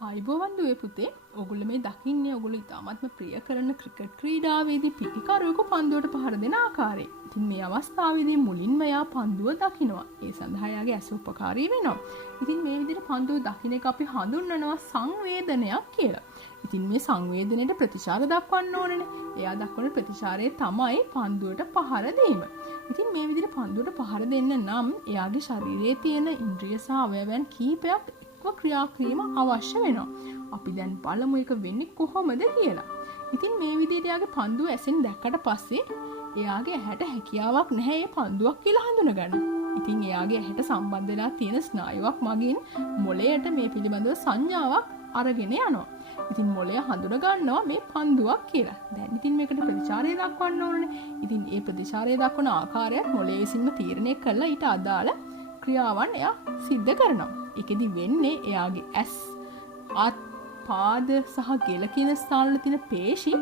ආයිබෝවන් දුවේ පුතේ. ඔගොල්ලෝ මේ දකින්නේ ඔගොල්ලෝ ඉතාමත්ම ප්‍රිය කරන ක්‍රිකට් ක්‍රීඩාවේදී පිටිකරුවෙකු පන්දුවට පහර දෙන ආකාරය. ඉතින් මේ අවස්ථාවේදී මුලින්ම එයා පන්දුව දකිනවා. ඒ සඳහා එයාගේ ඇස උපකාරී වෙනවා. ඉතින් මේ විදිහට පන්දුව දකින්න එක අපි හඳුන්වනවා සංවේදනයක් කියලා. ඉතින් මේ සංවේදනයට ප්‍රතිචාර දක්වන්න ඕනනේ. එයා දක්වන ප්‍රතිචාරය තමයි පන්දුවට පහර දීම. ඉතින් මේ විදිහට පන්දුවට පහර දෙන්න නම් එයාගේ ශරීරයේ තියෙන ඉන්ද්‍රිය සහ අවයවයන් කීපයක් ක්‍රියා කිරීම අවශ්‍ය වෙනවා. අපි දැන් බලමු ඒක වෙන්නේ කොහොමද කියලා. ඉතින් මේ විදිහට එයාගේ පන්දුව ඇසෙන් දැක්කට පස්සේ එයාගේ ඇහැට හැකියාවක් නැහැ මේ පන්දුවක් කියලා හඳුනගන්න. ඉතින් එයාගේ ඇහැට සම්බන්ධ වෙලා තියෙන ස්නායුවක් මගින් මොළයට මේ පිළිබඳව සංඥාවක් අරගෙන යනවා. ඉතින් මොළය හඳුන ගන්නවා මේ පන්දුවක් කියලා. දැන් ඉතින් මේකට ප්‍රතිචාරය දක්වන්න ඕනනේ. ඉතින් ඒ ප්‍රතිචාරය දක්වන ආකාරයත් මොළය විසින්ම තීරණය කරලා ඊට අදාළ ක්‍රියාවන් එයා සිද්ධ කරනවා. ඒකෙදි වෙන්නේ එයාගේ ඇස්, අත්, පාද සහ ගෙල කියන ස්ථානවල තියෙන පේශි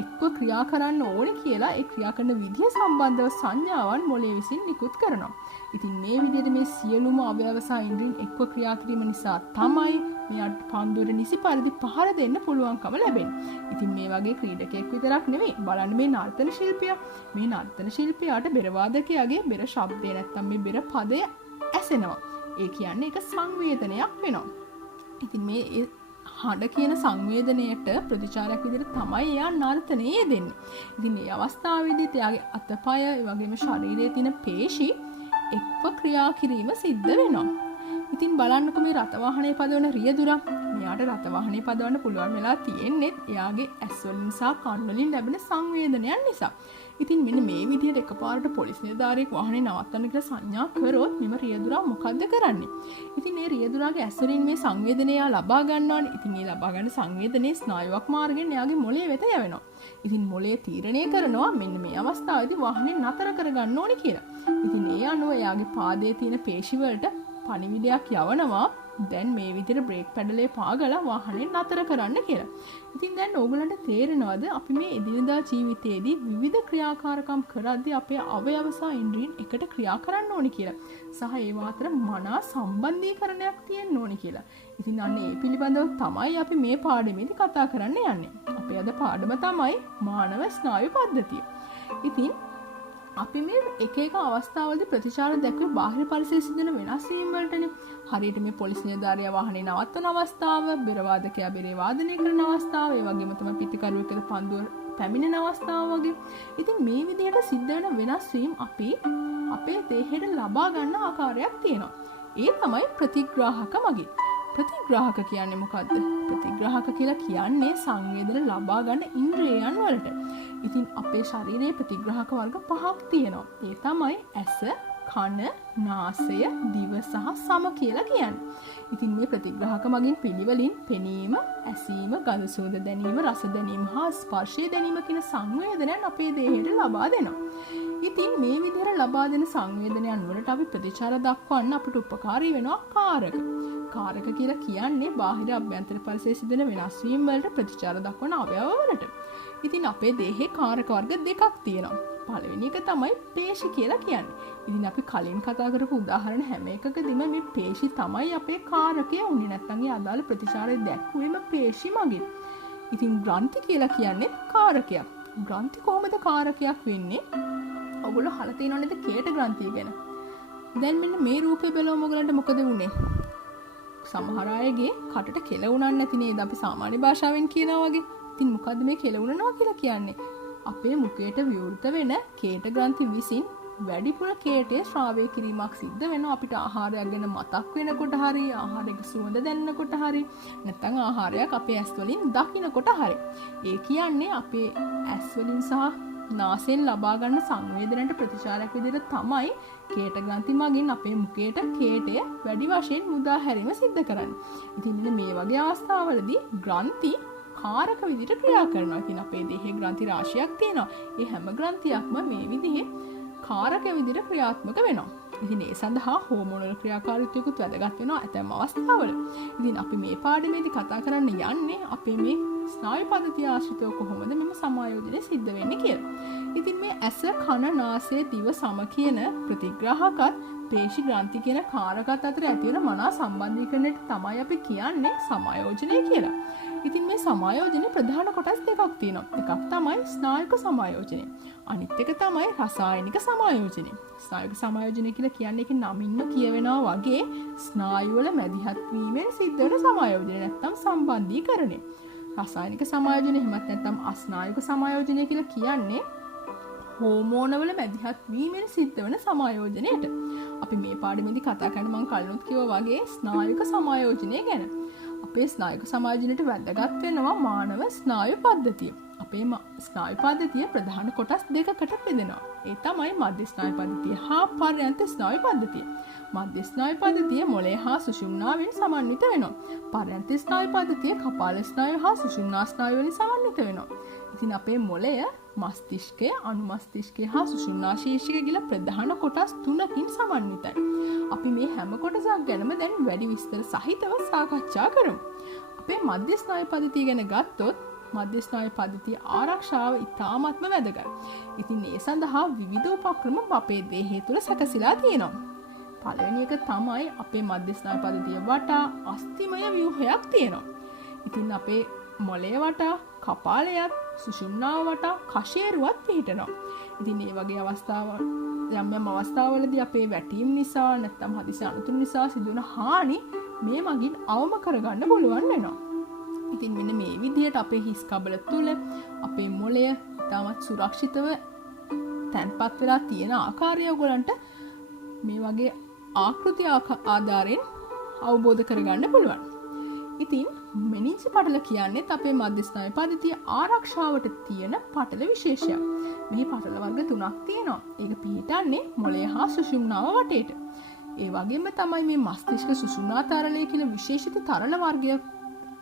එක්ව ක්‍රියා කරන්න ඕනේ කියලා ඒ ක්‍රියා කරන විදිය සම්බන්ධව සංඥාවන් මොළය විසින් නිකුත් කරනවා. ඉතින් මේ විදිහට මේ සියලුම අවයව සහ ඉන්ද්‍රියන් එක්ව ක්‍රියා කිරීම නිසා තමයි මෙයාට පන්දුවට නිසි පරිදි පහර දෙන්න පුළුවන්කම ලැබෙන්නේ. ඉතින් මේ වගේ ක්‍රීඩකයෙක් විතරක් නෙවෙයි බලන්න මේ නර්තන ශිල්පියා. මේ නර්තන ශිල්පියාට බෙර වාදකයාගේ බෙර ශබ්දය නැත්තම් මේ බෙර පදය ඇසෙනවා. ඒ කියන්නේ ඒක සංවේදනයක් වෙනවා. ඉතින් මේ හඬ කියන සංවේදනයට ප්‍රතිචාරයක් විදිහට තමයි එයා නර්තනයේ යෙදෙන්නේ. ඉතින් මේ අවස්ථාවේදී එයාගේ අතපය ඒ වගේම ශරීරයේ තියෙන පේශි එක්ව ක්‍රියා කිරීම සිද්ධ වෙනවා. ඉතින් බලන්නකො මේ රථ වාහනේ පදවන රියදුරා. මෙයාට රථ වාහනේ පදවන්න පුළුවන් වෙලා තියෙන්නේ එයාගේ ඇස් වලින් සහ කන් වලින් ලැබෙන සංවේදනයන් නිසා. ඉතින් මෙන්න මේ විදිහට එකපාරට පොලිස් නිලධාරියෙක් වාහනේ නවත්තන්න කියලා සංඥා කරොත් මෙම රියදුරා මොකද්ද කරන්නේ? ඉතින් මේ රියදුරාගේ ඇස් වලින් මේ සංවේදනය ලබා ගන්නවානේ. ඉතින් මේ ලබා ගන්න සංවේදනයේ ස්නායුවක් මාර්ගෙන් එයාගේ මොළය වෙත යවෙනවා. ඉතින් මොළය තීරණය කරනවා මෙන්න මේ අවස්ථාවේදී වාහනේ නතර කරගන්න ඕනේ කියලා. ඉතින් ඒ අනුව එයාගේ පාදයේ තියෙන පේශි වලට පණිවිඩයක් යවනවා. දැන් මේ විදිහට බ්‍රේක් පැඩලේ පාගලා වාහනේ නතර කරන්න කියලා. ඉතින් දැන් ඕගලන්ට තේරෙනවද අපි මේ එදිනෙදා ජීවිතයේදී විවිධ ක්‍රියාකාරකම් කරද්දී අපේ අවයව සහ ඉන්ද්‍රියන් එකට ක්‍රියා කරන්න ඕනේ කියලා. සහ ඒවා අතර මනා සම්බන්ධීකරණයක් තියෙන්න ඕනේ කියලා. ඉතින් අන්න ඒ පිළිබඳව තමයි අපි මේ පාඩමේදී කතා කරන්න යන්නේ. අපේ අද පාඩම තමයි මානව ස්නායු පද්ධතිය. ඉතින් අපි මේ එක එක අවස්ථාවලදී ප්‍රතිචාර දැක්වේ බාහිර පරිසරයේ සිදුවන වෙනස් වීම් වලටනේ. හරියට මේ පොලිස් නිලධාරියා වාහනේ නවත්තන අවස්ථාව, බෙර වාදකයා බෙරේ වාදනය කරන අවස්ථාව, ඒ වගේම තමයි පිටිකරුවෙකුට පන්දුව පැමිණෙන අවස්ථාව වගේ. ඉතින් මේ විදිහට සිද්ධ වෙන වෙනස් වීම් අපි අපේ දේහයට ලබා ගන්න ආකාරයක් තියෙනවා. ඒ තමයි ප්‍රතිග්‍රාහක මගින්. ප්‍රතිග්‍රාහක කියන්නේ මොකද්ද? ප්‍රතිග්‍රාහක කියලා කියන්නේ සංවේදන ලබා ගන්න ඉන්ද්‍රියයන් වලට. ඉතින් අපේ ශරීරයේ ප්‍රතිග්‍රාහක වර්ග පහක් තියෙනවා. ඒ තමයි ඇස, කන, නාසය, දිව සහ සම කියලා කියන්නේ. ඉතින් මේ ප්‍රතිග්‍රාහක මගින් පිළිවෙලින් පෙනීම, ඇසීම, ගඳ සුවඳ දැනීම, රස දැනීම හා ස්පර්ශය දැනීම කියන සංවේදනයන් අපේ දේහයට ලබා දෙනවා. ඉතින් මේ විදිහට ලබා දෙන සංවේදනයන් වලට අපි ප්‍රතිචාර දක්වන්න අපට උපකාරී වෙනවා කාරක. කාරක කියලා කියන්නේ බාහිර අභ්‍යන්තර පරිසරයේ සිදුවන වෙනස් වීම් වලට ප්‍රතිචාර දක්වන අවයව වලට. ඉතින් අපේ දේහේ කාරක වර්ග දෙකක් තියෙනවා. පළවෙනි එක තමයි පේශි කියලා කියන්නේ. ඉතින් අපි කලින් කතා කරපු උදාහරණ හැම එකකදීම මේ පේශි තමයි අපේ කාරකය උනේ. නැත්නම් ඒ අදාළ ප්‍රතිචාරය දැක්වෙම පේශි මගින්. ඉතින් ග්‍රන්ථි කියලා කියන්නේ කාරකයක්. ග්‍රන්ථි කොහොමද කාරකයක් වෙන්නේ? ඔයගොල්ලෝ අහලා තියෙනව නේද කේට ග්‍රන්ථිය ගැන? දැන් මෙන්න මේ රූපේ බලවම ඔයගලන්ට මොකද වුනේ? සමහර අයගේ කටට කෙල උනන්නේ නැති නේද? අපි සාමාන්‍ය භාෂාවෙන් කියනවා වගේ. ඉතින් මොකද්ද මේ කෙල උනනවා කියලා කියන්නේ? අපේ මුඛයට විවෘත වෙන කේට ග්‍රන්ථි විසින් වැඩිපුර කේටයේ ශ්‍රාවය කිරීමක් සිද්ධ වෙනවා. අපිට ආහාරයක් ගැන මතක් වෙනකොට හරි, ආහාරයක සුවඳ දැනෙනකොට හරි, නැත්නම් ආහාරයක් අපේ ඇස් වලින් දකින්නකොට හරි. ඒ කියන්නේ අපේ ඇස් වලින් සහ නාසයෙන් ලබා ගන්න සංවේදනයට ප්‍රතිචාරයක් විදිහට තමයි කේට ග්‍රන්ථි මගින් අපේ මුඛයට කේටය වැඩි වශයෙන් මුදා හැරීම සිද්ධ කරන්නේ. ඉතින් මේ වගේ අවස්ථාවලදී ග්‍රන්ථි කාරක විදිහට ක්‍රියා කරනවා. ඉතින් අපේ දේහේ ග්‍රන්ථි රාශියක් තියෙනවා. ඒ හැම ග්‍රන්ථියක්ම මේ විදිහේ කාරක විදිහට ක්‍රියාත්මක වෙනවා. ඉතින් ඒ සඳහා හෝමෝනල් ක්‍රියාකාරීත්වයකුත් වැදගත් වෙනවා ඇතැම් අවස්ථාවල. ඉතින් අපි මේ පාඩමේදී කතා කරන්න යන්නේ අපේ මේ ස්නායු පද්ධතිය ආශ්‍රිතව කොහොමද මෙම සමායෝජනය සිද්ධ වෙන්නේ කියලා. ඉතින් මේ ඇස කන නාසය දිව සම කියන ප්‍රතිග්‍රාහකත් පේශි ග්‍රන්ථි කියන කාරකත් අතර ඇතිවන මනා සම්බන්ධීකරණයට තමයි අපි කියන්නේ සමායෝජනය කියලා. ඉතින් මේ සමායෝජනයේ ප්‍රධාන කොටස් දෙකක් තියෙනවා. එකක් තමයි ස්නායුක සමායෝජනය. අනිත් එක තමයි රසායනික සමායෝජනය. ස්නායුක සමායෝජනය කියලා කියන්නේ ඒක නමින්ම කියවෙනවා වගේ ස්නායු වල මැදිහත් වීමෙන් සිද්ධ වෙන සමායෝජනය නැත්නම් සම්බන්ධීකරණය. රසායනික සමායෝජනය එහෙමත් නැත්නම් අස්නායුක සමායෝජනය කියලා කියන්නේ හෝමෝනවල මැදිහත් වීමෙන් සිද්ධ වෙන සමායෝජනයට. අපි මේ පාඩමේදී කතා කරන මම කලිනුත් කිව්වා වගේ ස්නායුක සමායෝජනය ගැන. අපේ ස්නායුක සමායෝජනයට වැදගත් වෙනවා මානව ස්නායු පද්ධතිය. අපේ ස්නායු පද්ධතිය ප්‍රධාන කොටස් දෙකකට බෙදෙනවා. ඒ තමයි මධ්‍ය ස්නායු පද්ධතිය හා පර්යන්ත ස්නායු පද්ධතිය. මධ්‍ය ස්නායු පද්ධතිය මොළය හා සුෂුම්නාවෙන් සමන්විත වෙනවා. පර්යන්ත ස්නායු පද්ධතිය කපාල ස්නායු හා සුෂුම්නා ස්නායු වලින් සමන්විත වෙනවා. ඉතින් අපේ මොළය මස්තිෂ්කය, අනුමස්තිෂ්කය හා සුෂුම්නා ශීර්ෂිකය කියලා ප්‍රධාන කොටස් තුනකින් සමන්විතයි. අපි මේ හැම කොටසක් ගැනම දැන් වැඩි විස්තර සහිතව සාකච්ඡා කරමු. අපේ මධ්‍ය ස්නායු පද්ධතිය ගැන ගත්තොත් මධ්‍ය ස්නායු පද්ධතිය ආරක්ෂාව ඉතාමත්ම වැදගත්. ඉතින් ඒ සඳහා විවිධ උපක්‍රම අපේ දේහය තුළ සැකසීලා තියෙනවා. පළවෙනි එක තමයි අපේ මධ්‍ය ස්නායු පද්ධතිය වටා අස්ථිමය ව්‍යුහයක් තියෙනවා. ඉතින් අපේ මොළය වටා කපාලයත් සුෂුම්නාව වටා කශේරුවත් පිහිටනවා. ඉතින් මේ වගේ යම් අවස්ථාවලදී අපේ වැටීම් නිසා නැත්නම් හදිසි අනතුරු නිසා සිදුවන හානි මේ මගින් අවම කරගන්න පුළුවන් වෙනවා. ඉතින් මෙන්න මේ විදිහට අපේ හිස් කබල තුල අපේ මොළය ඉතාමත් සුරක්ෂිතව තැන්පත් වෙලා තියෙන ආකාරය ඔයගලන්ට මේ වගේ ආකෘති ආධාරයෙන් අවබෝධ කරගන්න පුළුවන්. ඉතින් මෙනින්සි පටල කියන්නේ අපේ මධ්‍ය ස්නායු පද්ධතිය ආරක්ෂාවට තියෙන පටල විශේෂයක්. මේ පටල වර්ග තුනක් තියෙනවා. ඒක පිහිටන්නේ මොළය හා සුෂුම්නාව වටේට. ඒ වගේම තමයි මේ මස්තිෂ්ක සුෂුම්නා තරලය කියන විශේෂිත තරල වර්ගය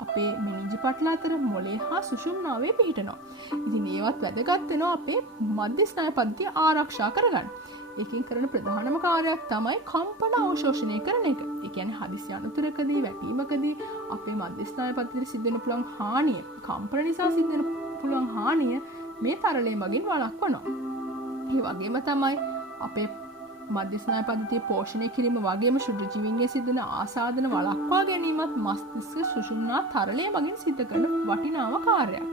අපේ මෙනින්ජි පටල අතර මොළය හා සුෂුම්නාවේ පිහිටනවා. ඉතින් ඒවත් වැදගත් වෙනවා අපේ මධ්‍ය ස්නායු පද්ධතිය ආරක්ෂා කරගන්න. ඒකෙන් කරන ප්‍රධානම කාර්යයක් තමයි කම්පන අවශෝෂණය කරන එක. ඒ කියන්නේ හදිසි අනතුරකදී වැටීමකදී අපේ මධ්‍ය ස්නායු පද්ධතියට සිද්ධ වෙන පුළුවන් හානිය, කම්පන නිසා සිද්ධ වෙන පුළුවන් හානිය මේ තරලය මගින් වළක්වනවා. ඒ වගේම තමයි අපේ මධ්‍ය ස්නායු පද්ධතිය පෝෂණය කිරීම වගේම ශුද්ධ ජීවීන්ගේ සිද්ධ වෙන ආසාදන වළක්වා ගැනීමත් මස්තිෂ්ක සුෂුම්නා තරලය මගින් සිද්ධ කරන වටිනාම කාර්යයක්.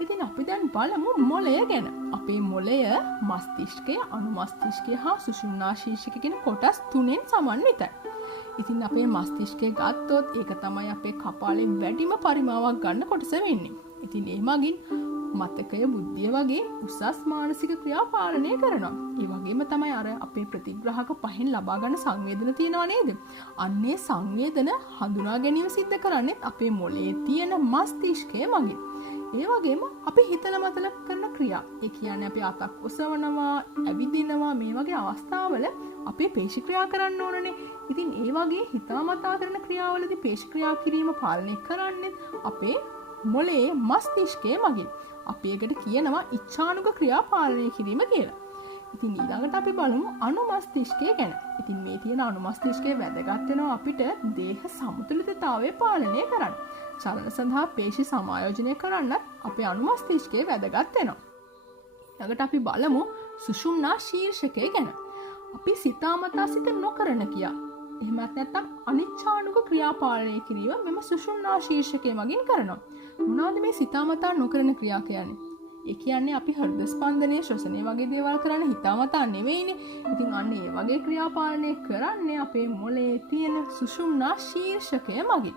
ඉතින් අපි දැන් බලමු මොළය ගැන. අපේ මොළය මස්තිෂ්කය, අනුමස්තිෂ්කය හා සුෂුම්නා ශීර්ෂික කියන කොටස් තුනෙන් සමන්විතයි. ඉතින් අපේ මස්තිෂ්කය ගත්තොත් ඒක තමයි අපේ කපාලේ වැඩිම පරිමාවක් ගන්න කොටස වෙන්නේ. ඉතින් ඒ මගින් මතකය, බුද්ධිය වගේ උසස් මානසික ක්‍රියා පාලනය කරනවා. ඒ වගේම තමයි අර අපේ ප්‍රතිග්‍රාහක පහෙන් ලබා ගන්න සංවේදන තියෙනවා නේද? අන්නේ සංවේදන හඳුනා ගැනීම සිද්ධ කරන්නේ අපේ මොළයේ තියෙන මස්තිෂ්කය මගින්. ඒ වගේම අපි හිතල මතල කරන ක්‍රියා. ඒ කියන්නේ අපි අතක් ඔසවනවා, ඇවිදිනවා, මේ වගේ අවස්ථාවල අපේ පේශි ක්‍රියා කරන්න ඕනනේ. ඉතින් ඒ වගේ හිතාමතා කරන ක්‍රියාවලදී පේශි ක්‍රියා කිරීම පාලනය කරන්නේ අපේ මොළයේ මස්තිෂ්කය මගින්. අපි ඒකට කියනවා ඉච්ඡානුක ක්‍රියා පාලනය කිරීම කියලා. ඉතින් ඊළඟට අපි බලමු අනුමස්තිෂ්කය ගැන. ඉතින් මේ තියෙන අනුමස්තිෂ්කය වැදගත් වෙනවා අපිට දේහ සමතුලිතතාවය පාලනය කරන්න. චලන සඳහා පේශි සමායෝජනය කරන්නත් අපේ අනුමස්තිෂ්කය වැදගත් වෙනවා. ඊළඟට අපි බලමු සුෂුම්නා ශීර්ෂකය ගැන. අපි සිතාමතා සිත නොකරන ක්‍රියා. එහෙමත් නැත්නම් අනිච්ඡානුක ක්‍රියා පාලනය කිරීම මෙම සුෂුම්නා ශීර්ෂකය මගින් කරනවා. මොනවද මේ සිතාමතා නොකරන ක්‍රියා කියන්නේ? ඒ කියන්නේ අපි හෘද ස්පන්දනය, ශ්වසනය වගේ දේවල් කරන්න හිතාමතා නෙවෙයිනේ. ඉතින් අන්න ඒ වගේ ක්‍රියා පාලනය කරන්නේ අපේ මොළයේ තියෙන සුෂුම්නා ශීර්ෂකය මගින්.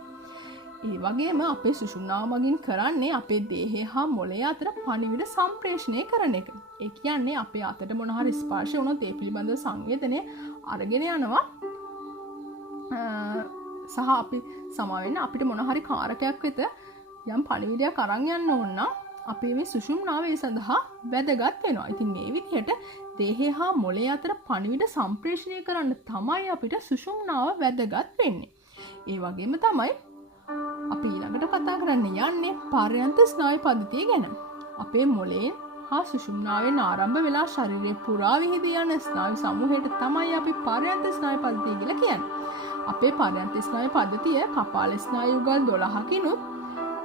ඒ වගේම අපේ සුෂුම්නාව මගින් කරන්නේ අපේ දේහය හා මොළය අතර පණිවිඩ සම්ප්‍රේෂණය කරන එක. ඒ කියන්නේ අපේ අතට මොන හරි ස්පර්ශ වුණොත් ඒ පිළිබඳව සංවේදනය අරගෙන යනවා. සහ අපි සමාවෙන්න අපිට මොන හරි කාරකයක් වෙත යම් පණිවිඩයක් අරන් යන්න ඕන නම් අපේ මේ සුෂුම්නාව ඒ සඳහා වැදගත් වෙනවා. ඉතින් මේ විදිහට දේහය හා මොළය අතර පණිවිඩ සම්ප්‍රේෂණය කරන්න තමයි අපිට සුෂුම්නාව වැදගත් වෙන්නේ. ඒ වගේම තමයි අපි ඊළඟට කතා කරන්න යන්නේ පර්යන්ත ස්නායු පද්ධතිය ගැන. අපේ මොළයෙන් හා සුෂුම්නාවෙන් ආරම්භ වෙලා ශරීරය පුරා විහිදී යන ස්නායු සමූහයට තමයි අපි පර්යන්ත ස්නායු පද්ධතිය කියලා කියන්නේ. අපේ පර්යන්ත ස්නායු පද්ධතිය කපාල ස්නායු යුගල් 12කිනුත්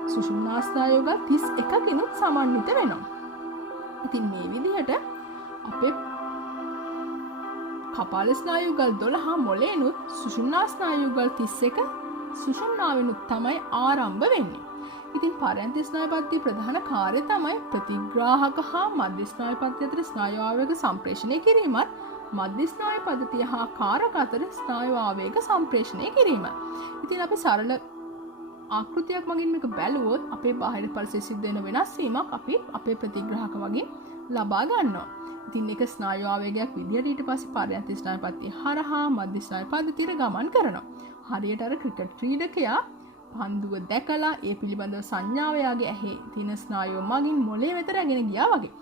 සුෂුම්නා ස්නායු යුගල් 31කිනුත් සමන්විත වෙනවා. ඉතින් මේ විදිහට අපේ කපාල ස්නායුගල් 12 මොළේනුත් සුෂුම්නා ස්නායුගල් 31 සුෂුම්නාවෙනුත් තමයි ආරම්භ වෙන්නේ. ඉතින් පරයන්ත ස්නායු පද්ධතියේ ප්‍රධාන කාර්යය තමයි ප්‍රතිග්‍රාහක හා මධ්‍ය ස්නායු පද්ධතිය අතර ස්නායු ආවේග සම්ප්‍රේෂණය කිරීමත් මධ්‍ය ස්නායු පද්ධතිය හා කාරක අතර ස්නායු ආවේග සම්ප්‍රේෂණය කිරීම. ඉතින් අපි සරල ආකෘතියක් මගින් මේක බැලුවොත් අපේ බාහිර පරිසරයේ සිද්ධ වෙන වෙනස් වීමක් අපි අපේ ප්‍රතිග්‍රාහක වලින් ලබා ගන්නවා. ඉතින් ඒක ස්නායු ආවේගයක් විදිහට ඊට පස්සේ පරයන්ත ස්නායු පද්ධතිය හරහා මධ්‍ය ස්නායු පද්ධතියට ගමන් කරනවා. හරියට අර ක්‍රිකට් ක්‍රීඩකයා පන්දුව දැකලා ඒ පිළිබඳව සංඥාව යාගේ ඇහි තියෙන ස්නායුව මගින් මොළේ වෙත රැගෙන ගියා වගේ.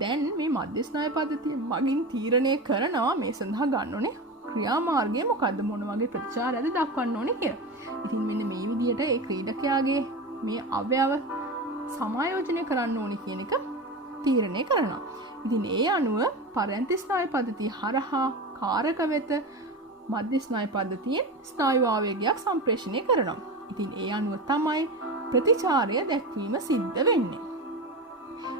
දැන් මේ මධ්‍ය ස්නායු පද්ධතිය මගින් තීරණය කරනවා මේ සඳහා ගන්න ඕනේ ක්‍රියාමාර්ගය මොකද්ද, මොන වගේ ප්‍රතිචාරයද දක්වන්න ඕනේ කියලා. ඉතින් මෙන්න මේ විදිහට ඒ ක්‍රීඩකයාගේ මේ අවයව සමායෝජනය කරන්න ඕනේ කියන එක තීරණය කරනවා. ඉතින් ඒ අනුව පරයන්ත ස්නායු පද්ධතිය හරහා කාරක වෙත මධ්‍ය ස්නායු පද්ධතියෙන් ස්නායු ආවේගයක් සම්ප්‍රේෂණය කරනවා. ඉතින් ඒ අනුව තමයි ප්‍රතිචාරය දැක්වීම සිද්ධ වෙන්නේ.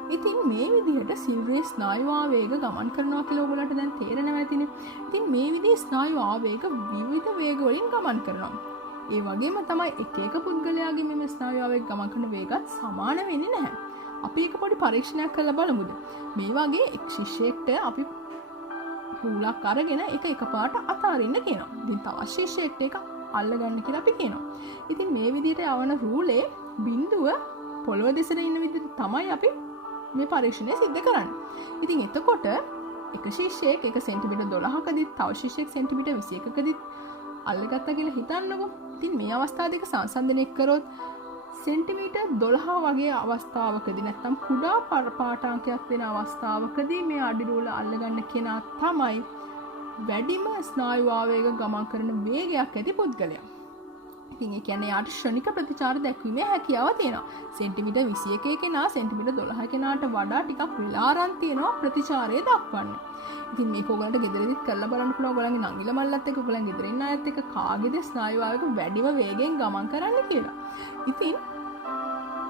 ඉතින් මේ විදිහට සිරුරේ ස්නායු ආවේග ගමන් කරනවා කියලා ඔයගොල්ලන්ට දැන් තේරෙනවා ඇතිනේ. ඉතින් මේ විදිහේ ස්නායු ආවේග විවිධ වේග වලින් ගමන් කරනවා. ඒ වගේම තමයි එක එක පුද්ගලයාගේ මේ ස්නායු ආවේග ගමන් කරන වේගත් සමාන වෙන්නේ නැහැ. අපි එක පොඩි පරීක්ෂණයක් කරලා බලමුද? මේ වගේ එක් ශිෂ්‍යයෙක්ට අපි රූලක් අරගෙන ඒක එකපාරට අතාරින්න කියනවා. ඉතින් තවත් ශිෂ්‍යයෙක්ට ඒක අල්ලගන්න කියලා අපි කියනවා. ඉතින් මේ විදිහට යවන රූලේ බිඳුව පොළොව දෙසට ඉන්න විදිහට තමයි අපි මේ පරීක්ෂණය සිද්ධ කරන්නේ. ඉතින් එතකොට එක ශිෂ්‍යයෙක් එක සෙන්ටිමීටර් 12කදීත් තව ශිෂ්‍යයෙක් සෙන්ටිමීටර් 21කදීත් අල්ලගත්තා කියලා හිතන්නකෝ. ඉතින් මේ අවස්ථා දෙක සංසන්දනය කරොත් සෙන්ටිමීටර් 12 වගේ අවස්ථාවකදී නැත්නම් කුඩා පාඨාංකයක් වෙන අවස්ථාවකදී මේ අඩි රූල අල්ලගන්න කෙනා තමයි වැඩිම ස්නායු ආවේග ගමන් කරන වේගයක් ඇති පුද්ගලයා. ඉතින් ඒ කියන්නේ යාට ශ්‍රණික ප්‍රතිචාර දැක්වීමේ හැකියාව තියෙනවා. සෙන්ටිමීටර් 21 කෙනා සෙන්ටිමීටර් 12 කෙනාට වඩා ටිකක් වෙලා අරන් තියෙනවා ප්‍රතිචාරය දක්වන්න. ඉතින් මේක ඔයගලන්ට ගෙදරදිත් කරලා බලන්න පුළුවන්. ඔයගලන්ගේ නංගිලා මල්ලත් එක්ක ඔයගලන් ගෙදර ඉන්න අයත් එක්ක කාගේද ස්නායු ආවේග වැඩිම වේගෙන් ගමන් කරන්න කියලා. ඉතින්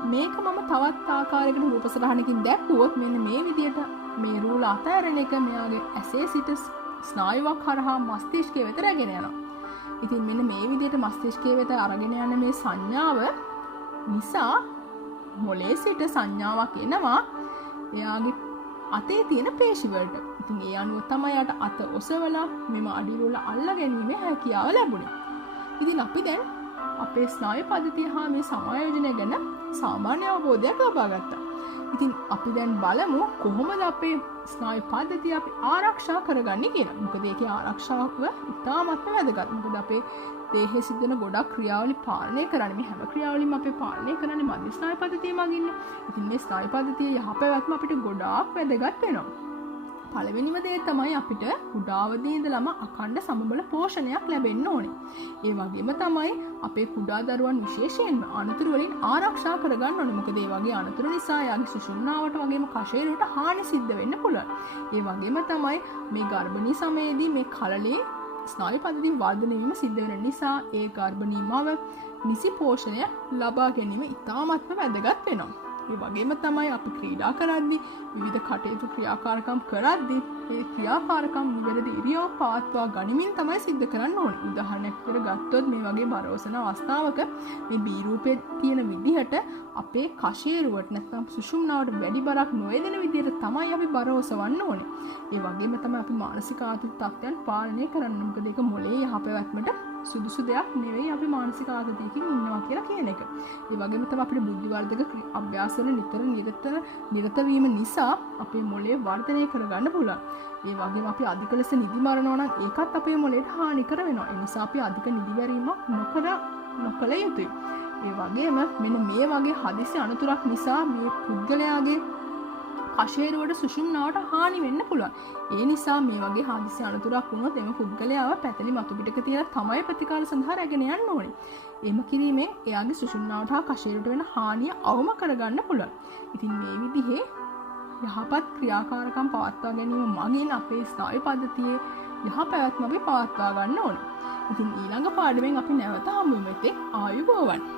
මේක මම තවත් ආකාරයකට රූප සටහනකින් දැක්වුවොත් මෙන්න මේ විදිහට මේ රූල අතහැරෙන එක මෙයාගේ ඇසේ සිට ස්නායුවක් හරහා මස්තිෂ්කය වෙත රැගෙන යනවා. ඉතින් මෙන්න මේ විදිහට මස්තිෂ්කය වෙත අරගෙන යන මේ සංඥාව නිසා මොළයේ සිට සංඥාවක් එනවා එයාගේ අතේ තියෙන පේශි වලට. ඉතින් ඒ අනුව තමයි යාට අත ඔසවලා මෙම අඩි රූල අල්ලා ගැනීමේ හැකියාව ලැබුණේ. ඉතින් අපි දැන් අපේ ස්නායු පද්ධතිය හා මේ සමායෝජනය ගැන සාමාන්‍ය අවබෝධයක් ලබා ගත්තා. ඉතින් අපි දැන් බලමු කොහොමද අපේ ස්නායු පද්ධතිය අපි ආරක්ෂා කරගන්නේ කියලා. මොකද ඒකේ ආරක්ෂාව ඉතාමත්ම වැදගත්. මොකද අපේ දේහයේ සිද්ධ වෙන ගොඩක් ක්‍රියාවලි පාලනය කරන්නේ මේ හැම ක්‍රියාවලියම අපේ පාලනය කරන්නේ මධ්‍ය ස්නායු පද්ධතිය මගින්නේ. ඉතින් මේ ස්නායු පද්ධතිය යහපැවැත්ම අපිට ගොඩාක් වැදගත් වෙනවා. පළවෙනිම දේ තමයි අපිට කුඩාවදී ඉඳලම අඛණ්ඩ සමබල පෝෂණයක් ලැබෙන්න ඕනේ. ඒ වගේම තමයි අපේ කුඩා දරුවන් විශේෂයෙන්ම අනතුරු වලින් ආරක්ෂා කරගන්න ඕනේ. මොකද ඒ වගේ අනතුරු නිසා යාගේ සුෂුම්නාවට වගේම කෂේරුවට හානි සිද්ධ වෙන්න පුළුවන්. ඒ වගේම තමයි මේ ගර්භණී සමයේදී මේ කලලේ ස්නායු පද්ධතිය වර්ධනය වීම සිද්ධ වෙන නිසා ඒ ගර්භණී මව නිසි පෝෂණය ලබා ගැනීම ඉතාමත්ම වැදගත් වෙනවා. ඒ වගේම තමයි අපි ක්‍රීඩා කරද්දී විවිධ කටයුතු ක්‍රියාකාරකම් කරද්දී ඒ ක්‍රියාකාරකම් නිවැරදි ඉරියව් පවත්වා ගනිමින් තමයි සිද්ධ කරන්න ඕනේ. උදාහරණයක් විදිහට ගත්තොත් මේ වගේ බරවසන අවස්ථාවක මේ බී රූපේ තියෙන විදිහට අපේ කෂේරුවට නැත්නම් සුෂුම්නාවට වැඩි බරක් නොයදෙන විදිහට තමයි අපි බරවසවන්න ඕනේ. ඒ වගේම තමයි අපි මානසික ආතති තත්ත්වයන් පාලනය කරන්න. මොකද ඒක මොළයේ යහපැවැත්මට සුදුසු දෙයක් නෙවෙයි අපි මානසික ආතතියකින් ඉන්නවා කියලා කියන එක. ඒ වගේම තමයි අපිට බුද්ධිවර්ධක අභ්‍යාසවල නිරත වීම නිසා අපේ මොළය වර්ධනය කරගන්න පුළුවන්. ඒ වගේම අපි අධික ලෙස නිදි මරනවා නම් ඒකත් අපේ මොළයට හානිකර වෙනවා. ඒ නිසා අපි අධික නිදි වැරීමක් නොකළ යුතුයි. ඒ වගේම මෙන්න මේ වගේ හදිසි අනතුරක් නිසා මේ පුද්ගලයාගේ කෂේරුවට සුෂුම්නාවට හානි වෙන්න පුළුවන්. ඒ නිසා මේ වගේ හදිසි අනතුරක් වුණොත් එම පුද්ගලයාව පැතලි මතු පිටක තියලා තමයි ප්‍රතිකාර සඳහා රැගෙන යන්න ඕනේ. එහෙම කිරීමෙන් එයාගේ සුෂුම්නාවට හා කෂේරුවට වෙන හානිය අවම කරගන්න පුළුවන්. ඉතින් මේ විදිහේ යහපත් ක්‍රියාකාරකම් පවත්වා ගැනීම මගින් අපේ ස්නායු පද්ධතියේ යහපැවැත්ම අපි පවත්වා ගන්න ඕනේ. ඉතින් ඊළඟ පාඩමෙන් අපි නැවත හමු වෙමු. ආයුබෝවන්.